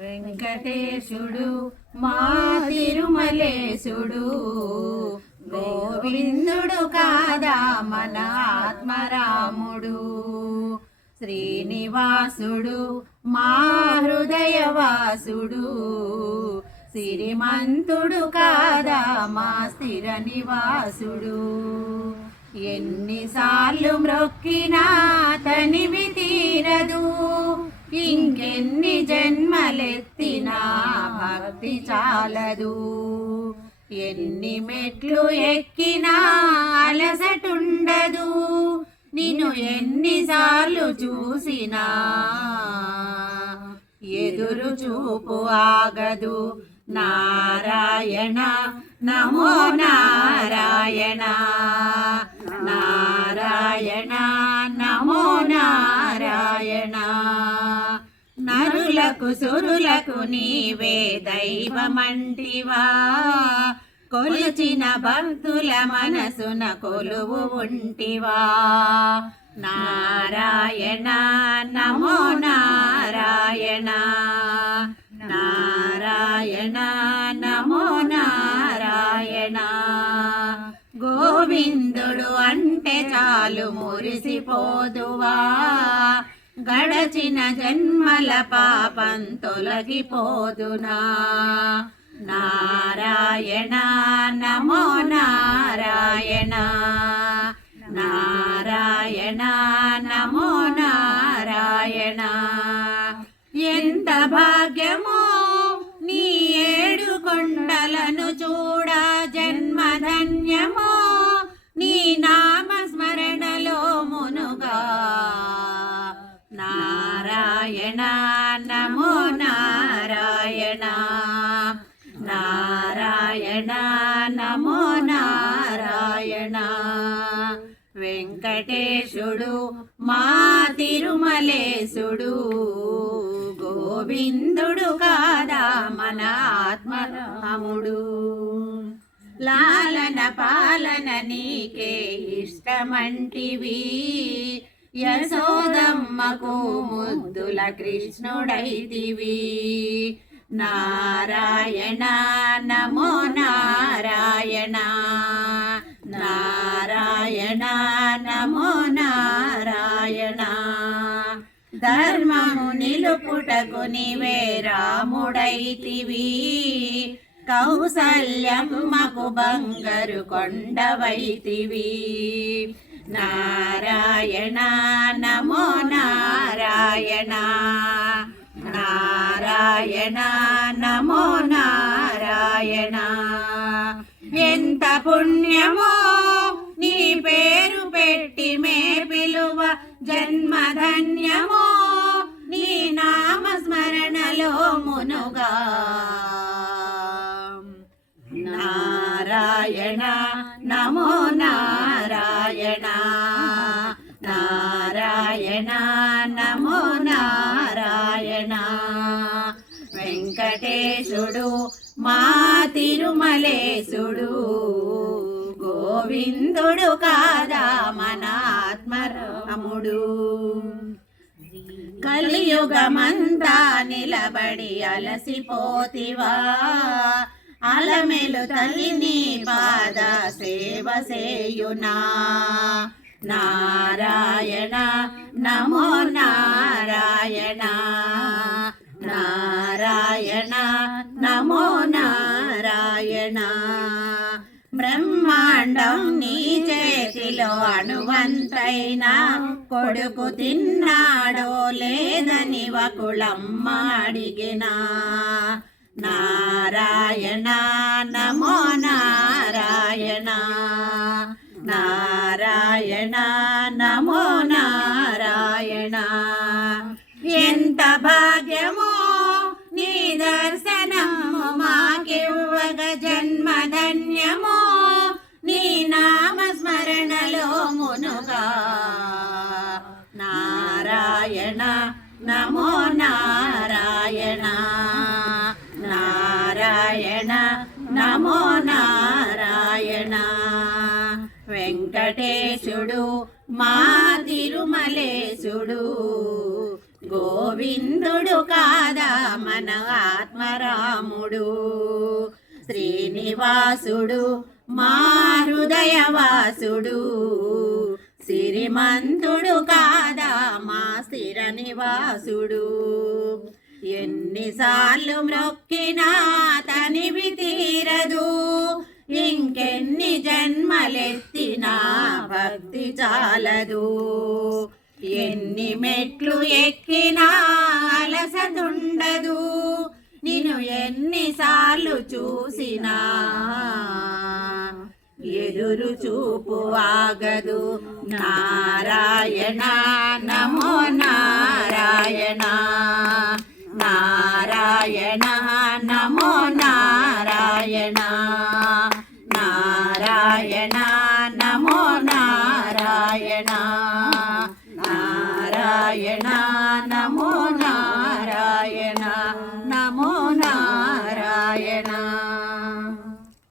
వెంకటేశుడు మా తిరుమలేశుడు, గోవిందుడు కాదా మన ఆత్మరాముడు. శ్రీనివాసుడు మా హృదయవాసుడు, సిరిమంతుడు కాదా మా స్థిర నివాసుడు. ఎన్నిసార్లు మ్రొక్కినా తనివి తీరదు, ఇంకెన్ని జన్మలెత్తినా భక్తి చాలదు. ఎన్ని మెట్లు ఎక్కినా అలసటుండదు, నిన్ను ఎన్నిసార్లు చూసినా ఎదురు చూపు ఆగదు. నారాయణ నమో నారాయణ, నారాయణ నమో నారాయణ. నరులకు సురులకు నీవే దైవమంటివా, కొలిచిన భక్తుల మనసున కొలువు ఉంటివా. నారాయణ నమో నారాయణ, నారాయణ నమో నారాయణ. గోవిందుడు అంటే చాలు మురిసిపోదువా, గడచిన జన్మల పాపం తొలగిపోదునా. నారాయణ నమో నారాయణ, నారాయణ నమో నారాయణ. ఎంత భాగ్యమో నీ ఏడు కొండలను చూడ, జన్మధన్యమో నీ నామస్మరణలో మునుగా. నారాయణ నమో నారాయణ, నారాయణ నమో నారాయణ. వెంకటేశుడు మా తిరుమలేశుడు, గోవిందుడు కాదా మన ఆత్మరాముడు. లాలన పాలన నీకే ఇష్టమంటివి, యశోదమ్మకు ముద్దుల కృష్ణుడైతివి. నారాయణ నమో నారాయణ, నారాయణ నమో నారాయణ. ధర్మము నిలుపుటకు నీవే రాముడైతివి, కౌసల్యమ్మకు బంగారు కొండవైతివి. నారాయణ నమో నారాయణ, నారాయణ నమో నారాయణ. ఎంత పుణ్యమో నీ పేరు పెట్టి మే పిలువ, జన్మధన్యమో నీ నామస్మరణలో మునుగా. నారాయణ నమో నారాయణ, నారాయణ నమో నారాయణ. వెంకటేశుడు మా తిరుమలేశుడు, గోవిందుడు కాదా మన ఆత్మరాముడు. కలియుగమంతా నిలబడి అలసిపోతివా, అలమెలు తల్లిని పాద సేవ సేయునా. నారాయణ నమో నారాయణ, నారాయణ నమో నారాయణ. బ్రహ్మాండం నీ చేతిలో అణువంతైనా, కొడుకు తిన్నాడో లేదని వకుళమ్మ అడిగినా. నారాయణ నమో నారాయణ, నారాయణ నమో నారాయణ. ఎంత భాగ్యమో నీ దర్శనము మాకివ్వగ, జన్మధన్యమో నీ నామస్మరణలో మునుగా. నారాయణ నమో నారాయణ, నారాయణ నమో నారాయణ. వెంకటేశుడు మా తిరుమలేశుడు, గోవిందుడు కాదా మన ఆత్మరాముడు, శ్రీనివాసుడు మా హృదయవాసుడు, సిరిమంతుడు కాదా మా స్థిర నివాసుడు. ఎన్నిసార్లు మ్రొక్కినా తనివి తీరదు, ఇంకెన్ని జన్మలెత్తినా భక్తి చాలదు. ఎన్ని మెట్లు ఎక్కినా అలసటుండదు, నిన్ను ఎన్నిసార్లు చూసినా ఎదురు చూపు ఆగదు. నారాయణ నమో నారాయణ, నారాయణ నమో నారాయణ, నారాయణ నమో నారాయణ, నారాయణ నమో నారాయణ, నమో